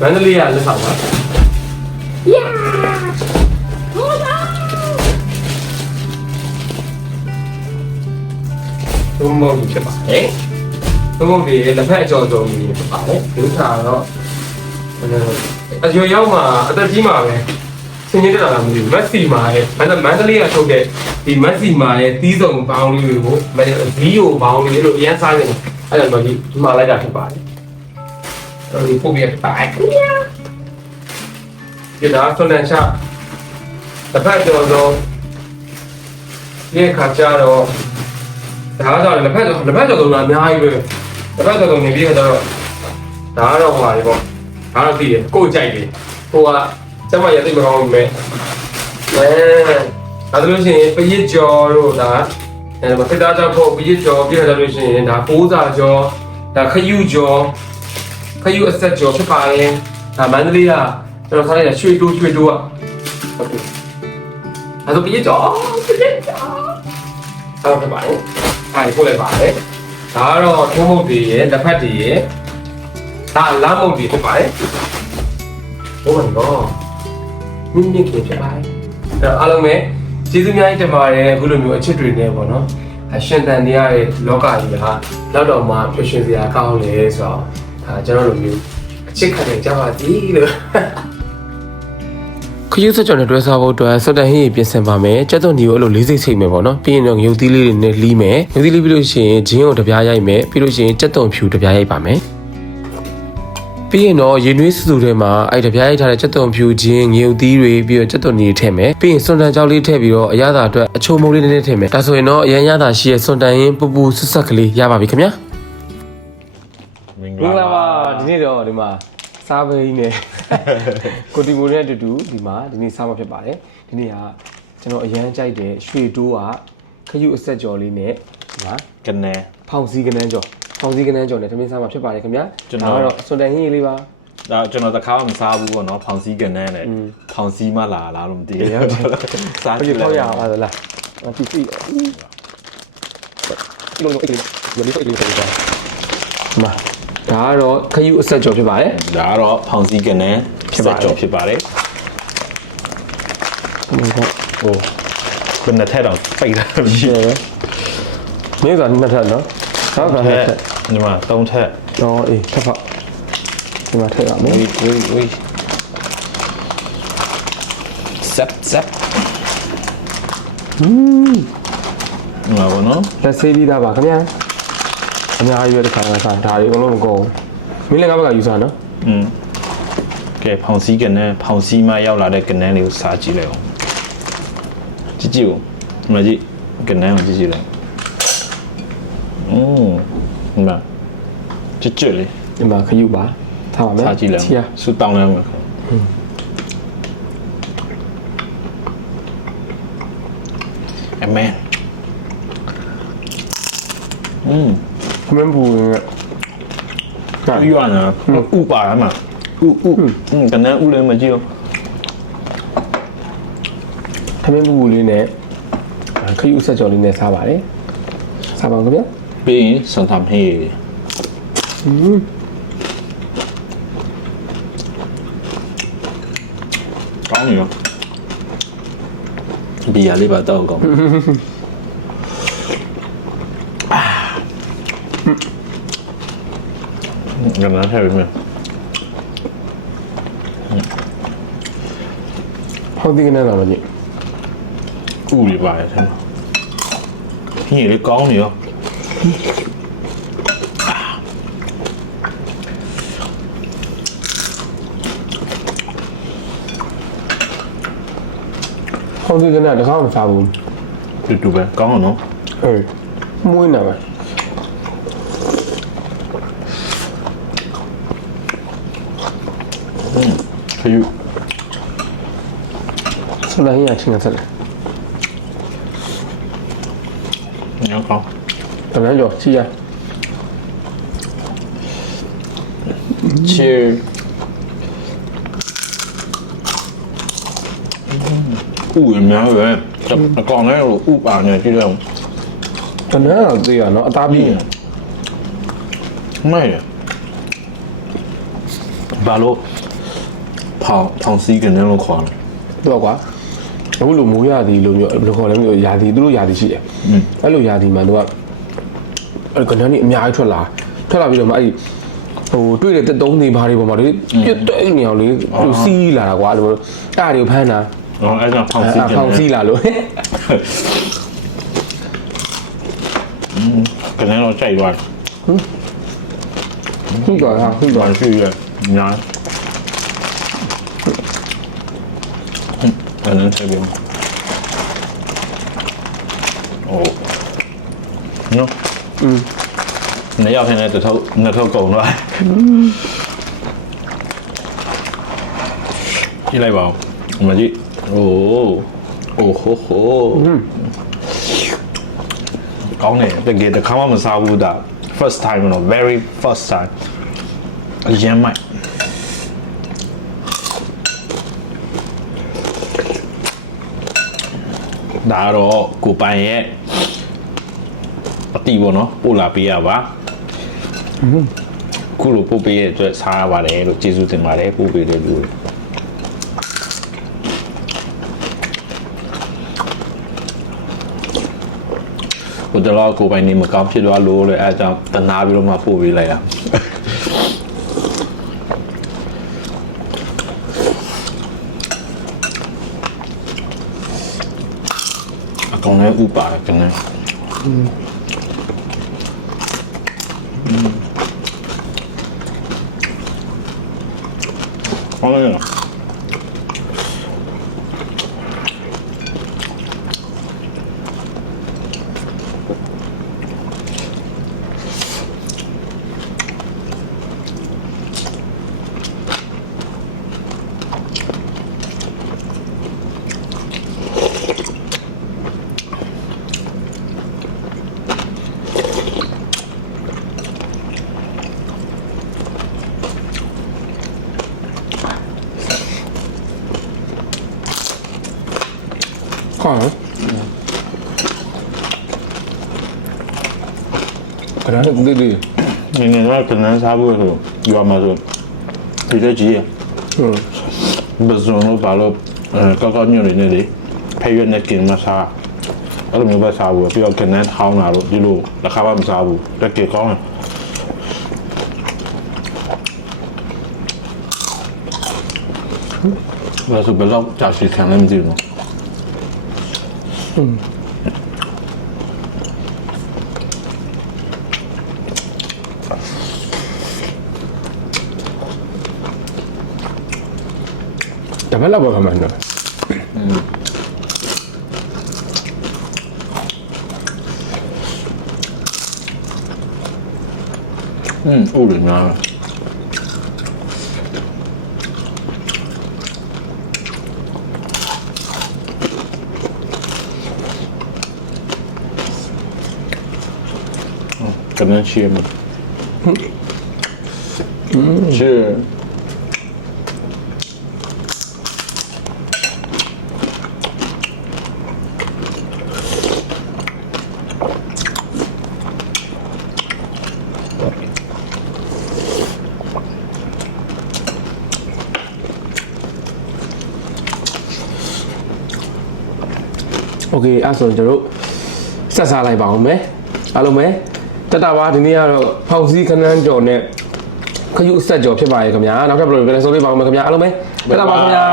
မန္တလေးကလက်ဆောင်ပါသုံးမုံဖြစ်ပါတယ်သုံးမုံဒီလက်ဖက်အကျော်ဆုံးကြီးဖြစ်ပါတယ်ဒုစာတော့အကျော်ရောက်မှာအသက်ကြီးမှာပဲဆင်းရဲတက်လာတာမသိဘူးမက်ဆီမာရဲ့မန္တမန္တလေးကထုတ်တဲ့ဒီမက်ဆီမာရဲ့တီးစုံဘောင်းလေးတွေကိုမက်ဗီယိုဘောင်းလေးလို့အရင်စားနေတယ်အဲ့ဒါမှဒီဒီမှာလိုက်တာဖြစ်ပါတယ် အဲ့ဒီပုံပြပါတယ်ဒီဒါဆွန်နန်ချလက်ဖက်အကျော်ဆုံးဒီခါကျတော့ဒါကတော့လက်ဖက်လက်ဖက်ကြော်တုံးကအများကြီးပဲလက်ဖက်ကြော်တုံးနေပြီးတော့ဒါကတော့ဟိုပါလေပေါ့ဒါတော့သိတယ်ကိုယ်ကြိုက်တယ်ဟိုကစက်မရသိမကောင်းဘူးမဲ့အဲဒါဆိုလို့ရှိရင်ပရစ်ကြော်တို့ဒါအဲမဖက်သားကြောင့်ဖို့ပရစ်ကြော်ပြည့်တယ်လို့ရှိရင်ဒါပိုးစာကြော်ဒါခယူကြော် ခယူအဆက်ကြော်ဖြစ်ပါရဲ့ဒါမန္တလေးကကျွန်တော်စားလိုက်တာရွှေတိုးရွှေတိုးอ่ะဟုတ်ကဲ့ဒါဆိုပရစ်ကြော်ပရစ်ကြော်ဟုတ်ကဲ့ပါလေအားပို့လိုက်ပါတယ်ဒါကတော့ထုံးမုတ်တွေရဲ့လက်ဖက်တွေရဲ့ဒါလမ်းမုတ်တွေဖြစ်ပါတယ် Oh my god မြင့်မြင့်ခင်ဖြစ်ပါတယ်အဲ့တော့အားလုံးပဲကျေးဇူးများကြီးတင်ပါတယ်အခုလိုမျိုးအချစ်တွေနဲ့ပေါ့နော်အရှင်တန်နေရတဲ့လောကကြီးကလောက်တော့မှပျော်ရွှင်စရာကောင်းလေဆိုတော့ ဒါကျွန်တော်လိုမျိုးအချစ်ခံနေကြပါသည်လို့ခရုစက်ကြော်နဲ့တွဲစားဖို့အတွက်စက်တန်ဟင်းကြီးပြင်ဆင်ပါမယ်။ကျက်သွန်ဒီကိုအဲ့လိုလေးစိတ်စိတ်မယ်ပေါ့နော်။ပြီးရင်တော့ငရုတ်သီးလေးတွေနဲ့လီးမယ်။ငရုတ်သီးလေးပြီးလို့ရှိရင်ဂျင်းကိုတစ်ပြားရိုက်မယ်။ပြီးလို့ရှိရင်ကျက်သွန်ဖြူတစ်ပြားရိုက်ပါမယ်။ပြီးရင်တော့ရေနွေးစူထဲမှာအဲ့တစ်ပြားရိုက်ထားတဲ့ကျက်သွန်ဖြူဂျင်းငရုတ်သီးတွေပြီးတော့ကျက်သွန်ဒီထည့်မယ်။ပြီးရင်စွန်တန်ကြောက်လေးထည့်ပြီးတော့အရသာအတွက်အချိုမုံလေးနည်းနည်းထည့်မယ်။ဒါဆိုရင်တော့အရန်ရသာရှိရဲ့စွန်တန်ဟင်းပူပူဆွတ်ဆက်ကလေးရပါပြီခင်ဗျာ။မ င်္ဂမင်္ဂလာလာပါပါဒီနေ့တော့ဒီမှာစားပိန်းနဲ့ကိုတီမိုနဲ့အတူတူဒီမှာဒီနေ့စားမှာဖြစ်ပါတယ်ဒီနေ့ကကျွန်တော်အရန်ကြိုက်တဲ့ရွှေတိုးကခရုအဆက်ကြော်လေးနဲ့ဒီမှာကနေဖောင်စည်းကနန်းကြော်ဖောင်စည်းကနန်းကြော်နဲ့သမင်းစားမှာဖြစ်ပါတယ်ခင်ဗျာကျွန်တော်ဒါကတော့စွန်တန်ဟင်းလေးပါဒါကျွန်တော်တခါမှမစားဘူးပေါ့နော်ဖောင်စည်းကနေနဲ့ဖောင်စည်းမလာလားလို့မသိဘူးစားဘကြယ်ည့်လိုလိုထောက်က်ရအောင်လားအတီးတီးဒီလိုလိုအိတ်လေးရလေးအိတ်လေးဖြစ်သွားမှာ ဒါကတော့ခရုအဆက်ကြော်ဖြစ်ပါတယ်ဒါကတော့ဖောင်စည်းကနေဖြစ်ပါတယ်ကြော်ဖြစ်ပါတယ်ဒီကဟိုဘယ်နှစ်ထက်တော့ပိတ်တာမရှိရှယ်ပဲမင်းကနှစ်ထပ်နော်ဟုတ်ကဲ့ထနှစ်က်ထပ်ဒီမှာ၃ထက်တော့အေးထပ်ဖောက်ဒီမှာထည့်ရမယ်ဝီဝီဝီဇက်ဇက်ဟမ်ငါဘောနော်လက်ဆေးပြီးသားပါခင်ဗျာ အများကြီးပဲတစ်ခါတစ်ခါဒါတွေအကုန်လုံးမကုန်ဘူးမင်းလည်းငါဘက်ကယူဆနော် อืมကဲဖောင်စည်းကနေဖောင်စည်းမရောက်လာတဲ့ကနေလေးကိုစားကြည့်လိုက်အောင်ကြည့်ကြည့်ဦးဒီမှာကြည့်ကနေကိုကြည့်ကြည့်လိုက်อืมဒီမှာကြည့်ကြည့်လေ ဒီမှာခယူပါထားပါမယ် စားကြည့်လိုက် ချီရ ဆူတောင်းလိုက်အောင်အမန်อืม ခ မင်းပူကဥရနာဥပါရမှာဥဥอืมကနေဥလည်းမကြည့်ဘူးခမင်းပူလေးနဲ့ခယူဆက်ကြော်လေးနဲ့စားပါတယ်စားပါဦးခင်ဗျာပြီးရင်စံသမ်ဟေးကောင်းနေရောဘီယာလေးပါတော့ကောင်း ငါနားထဲပြီမဟောဒီကနေတော့မကြည့်ဥလေးပါရဲ့ထဲမှာဟင်းလေးကောင်းနေရောဟောဒီကနေတခါမှမစားဘူးတူတူပဲကောင်းအောင်နော်အေးမွေးနေပါ ခယူဆလာဟင်းရချင်းဆက်တယ်ညောင်းကောင်းတမန်ကြော်ချီရ Cheers ဥရများပဲအကောင်လေးကိုဥပါနေကြည့်တော့တမန်တော့သိရနော်အသားပြီးမိုက်ရဘာလို့ ထောင်ထောင်စည်းကနေလို့ခေါ်တယ်တော့ကွာအခုလိုမိုးရာသီလိုမျိုးဘယ်လိုခေါ်လဲမသိဘူးရာသီသူတို့ရာသီရှိတယ်အဲ့လိုရာသီမှာတော့အဲ့ကနန်းကြီးအများကြီးထွက်လာထွက်လာပြီးတော့မှအဲ့ဟိုတွေ့တဲ့တက်သုံးနေဘာတွေပေါ်မှာလေပြတ်တဲ့နေအောင်လေသူစီးလာတာကွာအဲ့လိုအဲ့ဒါတွေကိုဖမ်းတာအော်အဲ့ဒါဖောင်စီးတယ်ဖောင်စီးလာလို့ကနန်းတော့ကြိုက်သွားဟမ်ဟုတ်ပါလားဟုတ်ပါရှိရညာ 嗯，还能拆冰。哦，你说，嗯，你那药片在嘴头，你那头狗呢？嗯，进来吧，我们去。哦，哦吼吼，嗯，讲呢，这给的看我们沙乌的，first time 咯，very first time，烟麦。 ဒါတော့ကိုပိုင်ရဲ့အတီးပေါ့နော်ပို့လာပေးရပါခုလိုပို့ပေးရဲ့အတွက်စားရပါတယ်လို့ကျေးဇူးတင်ပါတယ်ပို့ပေးတဲ့လူတွေဟိုတော့ကိုပိုင်နေမကောင်းဖြစ်သွားလို့လေအဲအကြောင်းတနာပြီးတော့မှပို့ပေးလိုက်တာ အကောင်လည်းဥပါတယ်ကနေဟောလေခေါင်း ခေါင်းကရမ်းဒီဒီငငယ်ကကနေစားဖို့ဆိုရွာမှာဆိုဒီလက်ကြီးရဟုတ်ဘဇွန်လို့ပါလို့အဲကောက်ကောက်ညွန့်နေနေလေဖဲရွက်နဲ့กินမစားအဲ့လိုမျိုးပဲစားဘူးပြီးတော့ကနေထောင်းလာလို့ဒီလိုတစ်ခါမှမစားဘူးတကယ်ကောင်းတယ်ဘာလို့ဘယ်တော့ကြာရှိခံလဲမသိဘူး နော်တပတ်လောက်ပဲခ မှန်းတော့ อืมဥရညာကနေချီမချီ โอเคအဲ့ဆိုရင်ကျွန်တော်တို့ဆက်စားလိုက်ပါအောင်မယ်အားလုံးပဲ တတပါဒီနေ့ကတော့ဖောင်စည်းခနန်းကြော်နဲ့ခရုဆက်ကြော်ဖြစ်ပါရဲ့ခင်ဗျာနောက်ထပ်ဘယ်လိုလဲဆိုလေးပါအောင်မယ်ခင်ဗျာအားလုံးပဲတတပါခင်ဗျာ